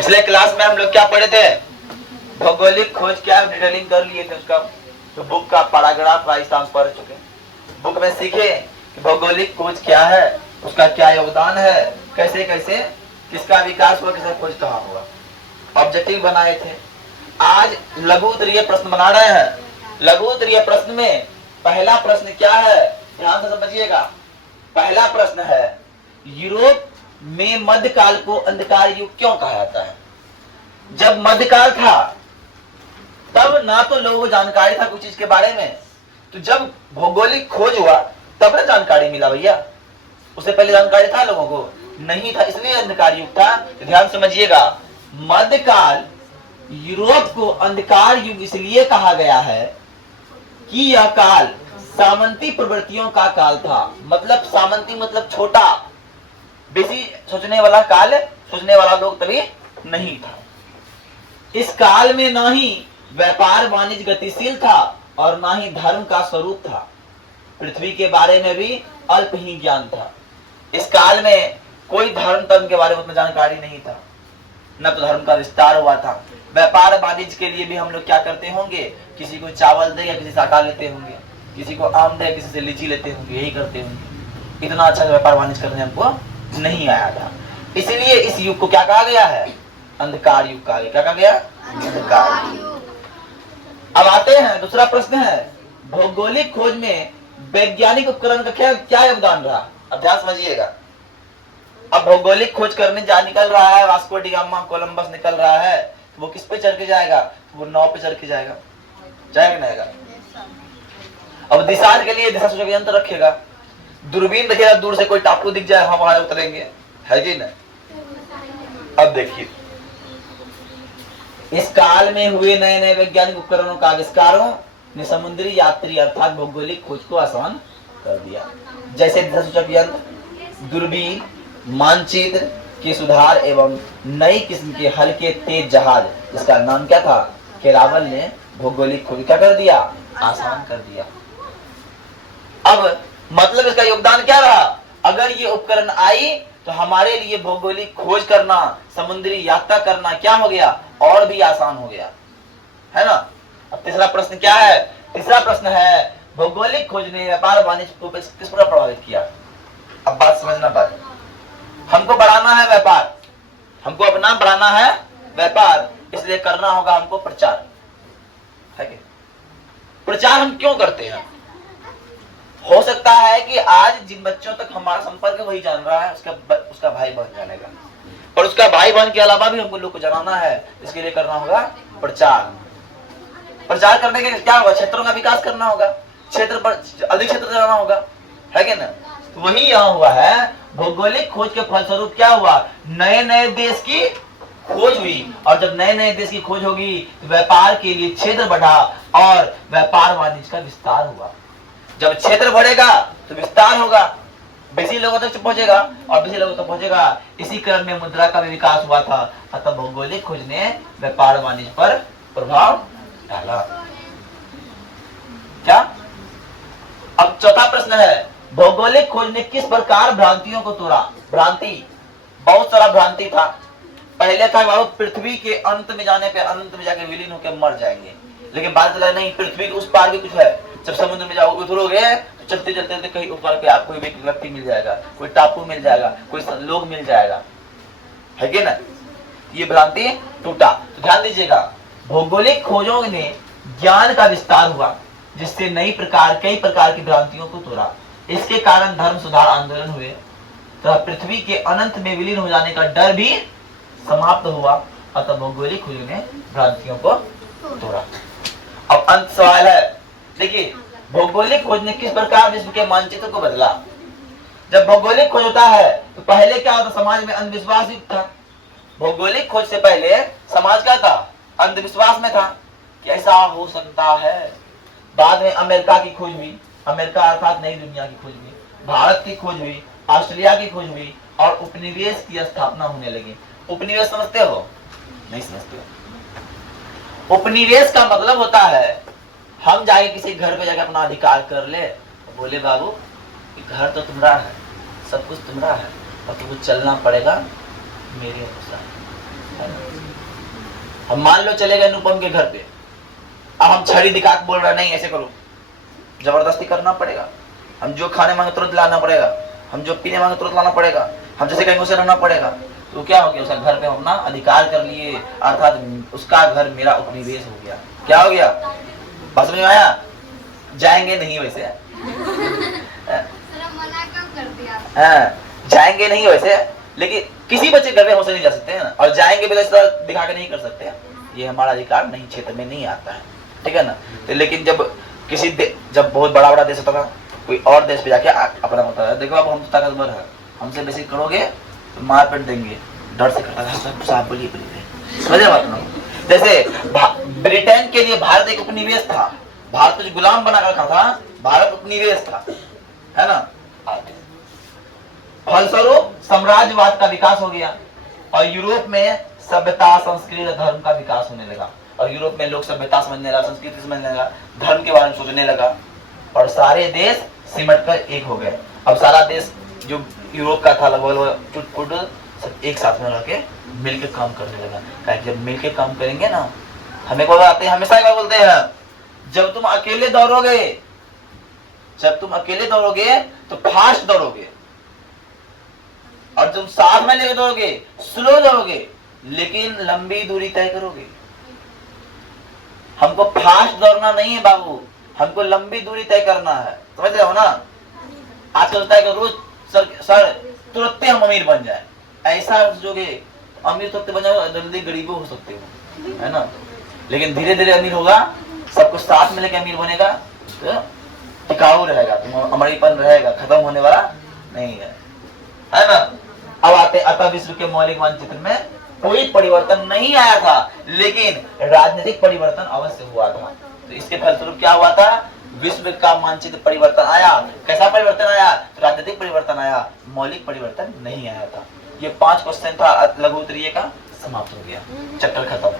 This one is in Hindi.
पिछले क्लास में हम लोग क्या पढ़े थे? भौगोलिक खोज क्या डिटेलिंग कर लिए थे उसका, तो बुक का पैराग्राफ वाइज हम पढ़ चुके। बुक में सीखे कि भौगोलिक खोज क्या है, उसका क्या योगदान है, कैसे कैसे किसका विकास हुआ, किसका खोज कहाँ हुआ, ऑब्जेक्टिव बनाए थे। आज लघु उत्तरीय प्रश्न बना रहे हैं। लघु उत्तरीय प्रश्न में पहला प्रश्न क्या है, ध्यान से समझिएगा। पहला प्रश्न है, यूरोप में मध्यकाल को अंधकार युग क्यों कहा जाता है? जब मध्यकाल था तब ना तो लोगों को जानकारी था कुछ चीज के बारे में, तो जब भौगोलिक खोज हुआ तब ना जानकारी मिला भैया। उससे पहले जानकारी था लोगों को? नहीं था, इसलिए अंधकार युग था। तो ध्यान समझिएगा, मध्यकाल यूरोप को अंधकार युग इसलिए कहा गया है कि यह काल सामंती प्रवृत्तियों का काल था। मतलब सामंती मतलब छोटा, बेसी सोचने वाला काल, सोचने वाला लोग तभी नहीं था। इस काल में ना ही व्यापार वाणिज्य गतिशील था और ना ही धर्म का स्वरूप था। पृथ्वी के बारे में भी अल्प ही ज्ञान था। इस काल में कोई धर्म के बारे में उतना जानकारी नहीं था, न तो धर्म का विस्तार हुआ था। व्यापार वाणिज्य के लिए भी हम लोग क्या करते होंगे, किसी को चावल दे या किसी से आटा लेते होंगे, किसी को आम दे किसी से लीची लेते होंगे, यही करते होंगे। इतना अच्छा व्यापार वाणिज्य करने हमको नहीं आया था। इसलिए इस युग को क्या कहा गया है? अंधकार युग कहा गया। क्या कहा गया? अंधकार युग। अब आते हैं, दूसरा प्रश्न है, भौगोलिक खोज में वैज्ञानिक उपकरण का क्या योगदान रहा? अब ध्यान समझिएगा। अब भौगोलिक खोज करने जा निकल रहा है, वास्को डी गामा, कोलंबस निकल रहा है, तो वो किस पे चढ़ के जाएगा? वो नाव पे चढ़ के जाएगा, जाएगा नहीं जाएगा? अब दिशा के लिए दिशा सूचक यंत्र रखेगा, दूरबीन रखेगा, दूर से कोई टापू दिख जाए, हम वहां उतरेंगे, है कि नहीं? अब देखिए, इस काल में हुए नए नए वैज्ञानिक उपकरणों का आविष्कारों ने समुद्री यात्री अर्थात भौगोलिक खोज को आसान कर दिया। जैसे दिशा सूचक यंत्र, दूरबीन, मानचित्र के सुधार एवं नई किस्म के हल्के तेज जहाज, जिसका नाम क्या था? केरावल, ने भौगोलिक खोज क्या कर दिया? आसान कर दिया। अब मतलब इसका योगदान क्या रहा? अगर ये उपकरण आई तो हमारे लिए भौगोलिक खोज करना, समुद्री यात्रा करना क्या हो गया? और भी आसान हो गया, है ना? अब तीसरा प्रश्न क्या है? तीसरा प्रश्न है, भौगोलिक खोज ने व्यापार वाणिज्य को किस प्रकार प्रभावित किया? अब बात समझना, बात हमको बढ़ाना है व्यापार, हमको अपना बढ़ाना है व्यापार, इसलिए करना होगा हमको प्रचार, है क्या? प्रचार हम क्यों करते हैं? हो सकता है कि आज जिन बच्चों तक हमारा संपर्क वही जान रहा है, उसका भाई बहन जानेगा, और उसका भाई बहन के अलावा भी हमको लोग को जनाना है, इसके लिए करना होगा प्रचार। प्रचार करने के क्या होगा? क्षेत्रों का विकास करना होगा, क्षेत्र पर अधिक क्षेत्र जाना होगा, है कि ना? तो वही यहाँ हुआ है। भौगोलिक खोज के फलस्वरूप क्या हुआ? नए नए देश की खोज हुई, और जब नए नए देश की खोज होगी तो व्यापार के लिए क्षेत्र बढ़ा और व्यापार वाणिज्य का विस्तार हुआ। जब क्षेत्र बढ़ेगा तो विस्तार होगा, बेसी लोगों तक पहुंचेगा, और बेसी लोगों तक पहुंचेगा। इसी क्रम में मुद्रा का भी विकास हुआ था। अतः भौगोलिक खोज ने व्यापार वाणिज्य पर प्रभाव डाला। क्या? अब चौथा प्रश्न है, भौगोलिक खोज ने किस प्रकार भ्रांतियों को तोड़ा? भ्रांति, बहुत सारा भ्रांति था। पहले था बाबू पृथ्वी के अंत में जाने पे अनंत में जाके विलीन होकर मर जाएंगे, लेकिन बात चला नहीं, पृथ्वी के उस पार भी कुछ है। जब समुद्र में जाओगे उतरोगे तो चलते चलते कहीं उस पार पे आपको एक व्यक्ति मिल जाएगा, कोई टापू मिल जाएगा, कोई लोग मिल जाएगा, है कि ना? ये भ्रांति टूटा। तो ध्यान दीजिएगा, भौगोलिक खोजों ने ज्ञान का विस्तार हुआ, जिससे कई प्रकार की भ्रांतियों को तोड़ा। इसके कारण धर्म सुधार आंदोलन हुए, तो पृथ्वी के अनंत में विलीन हो जाने का डर भी समाप्त हुआ। अतः भौगोलिक खोज ने भ्रांतियों को तोड़ा। अब अंत सवाल है, देखिए, भौगोलिक खोज ने किस प्रकार विश्व के मानचित्र को बदला? जब भौगोलिक खोज होता है तो पहले क्या होता? समाज में अंधविश्वास युक्त था। भौगोलिक खोज से पहले समाज क्या था? अंधविश्वास में था कि ऐसा हो सकता है। बाद में अमेरिका की खोज हुई, अमेरिका अर्थात नई दुनिया की खोज हुई, भारत की खोज हुई, ऑस्ट्रेलिया की खोज हुई, और उपनिवेश की स्थापना होने लगी। उपनिवेश समझते हो? नहीं समझते हो? उपनिवेश का मतलब होता है हम जाके किसी घर पे जाके अपना अधिकार कर ले, तो बोले बाबू घर तो तुम्हारा है, सब कुछ तुम्हारा है, और तुमको चलना पड़ेगा मेरे अनुसार। हम मान लो चले गए अनुपम के घर पे, अब हम छड़ी दिखा के बोल रहे नहीं ऐसे करो, जबरदस्ती करना पड़ेगा। हम जो खाने मांगे तुरंत लाना पड़ेगा, हम जो पीने मांगे तुरंत लाना पड़ेगा, हम जैसे कहेंगे उसे रहना पड़ेगा। तो क्या हो गया, उसका घर पे हम अपना अधिकार कर लिए, अर्थात उसका घर मेरा उपनिवेश हो गया। क्या हो गया, बात समझ में आया? जाएंगे नहीं वैसे जाएंगे नहीं वैसे, लेकिन किसी बच्चे घर में हमसे नहीं जा सकते हैं ना, और जाएंगे भी तो दिखा के नहीं कर सकते हैं, ये हमारा अधिकार नहीं, क्षेत्र में नहीं आता है, ठीक है ना। तो लेकिन जब किसी जब बहुत बड़ा बड़ा देश होता था, कोई और देश पे जाके अपना होता है, देखो अब हम तो ताकतवर है, हमसे बेसी करोगे तो मार पीट देंगे, डर से करता था साहब, बोलिए बोलिए, समझ बात ना। जैसे ब्रिटेन के लिए भारत एक उपनिवेश था, भारत को जो गुलाम बना कर रखा था, भारत उपनिवेश था, है ना। फलस्वरूप साम्राज्यवाद का विकास हो गया और यूरोप में सभ्यता, संस्कृति और धर्म का विकास होने लगा, और यूरोप में लोग सभ्यता समझने लगा, संस्कृति समझने लगा, धर्म के बारे में सोचने लगा, और सारे देश सिमट कर एक हो गए। अब सारा देश जो यूरोप का था लगभग टूट सब एक साथ में रह मिलकर काम करने लगा। जब मिलकर काम करेंगे ना, हमें को आते हैं, हमेशा क्या बोलते हैं, जब तुम अकेले दौड़ोगे तो फास्ट दौड़ोगे, और तुम साथ में लेके दौड़ोगे स्लो दौड़ोगे, लेकिन लंबी दूरी तय करोगे। हमको फास्ट दौड़ना नहीं है बाबू, हमको लंबी दूरी तय करना है, समझ रहे हो ना। आज चलता है कि रोज सर तुरंत हम अमीर बन जाए, ऐसा सोचोगे अमीर तुरंत बन जाओगे, जल्दी गरीबों हो सकते हो, है ना। लेकिन धीरे धीरे अमीर होगा, सबको साथ में लेके अमीर बनेगा, तो टिकाऊ रहेगा, तुम अमीरपन रहेगा, खत्म होने वाला नहीं है ना। अब आते अतः विश्व के मौलिक मानचित्र में कोई परिवर्तन नहीं आया था, लेकिन राजनीतिक परिवर्तन अवश्य हुआ था। तो इसके फलस्वरूप क्या हुआ था, विश्व का मानचित्र परिवर्तन आया। कैसा परिवर्तन आया, राजनीतिक परिवर्तन आया, मौलिक परिवर्तन नहीं आया था। ये 5 क्वेश्चन था लघु उत्तरीय का, समाप्त हो गया, चैप्टर खत्म।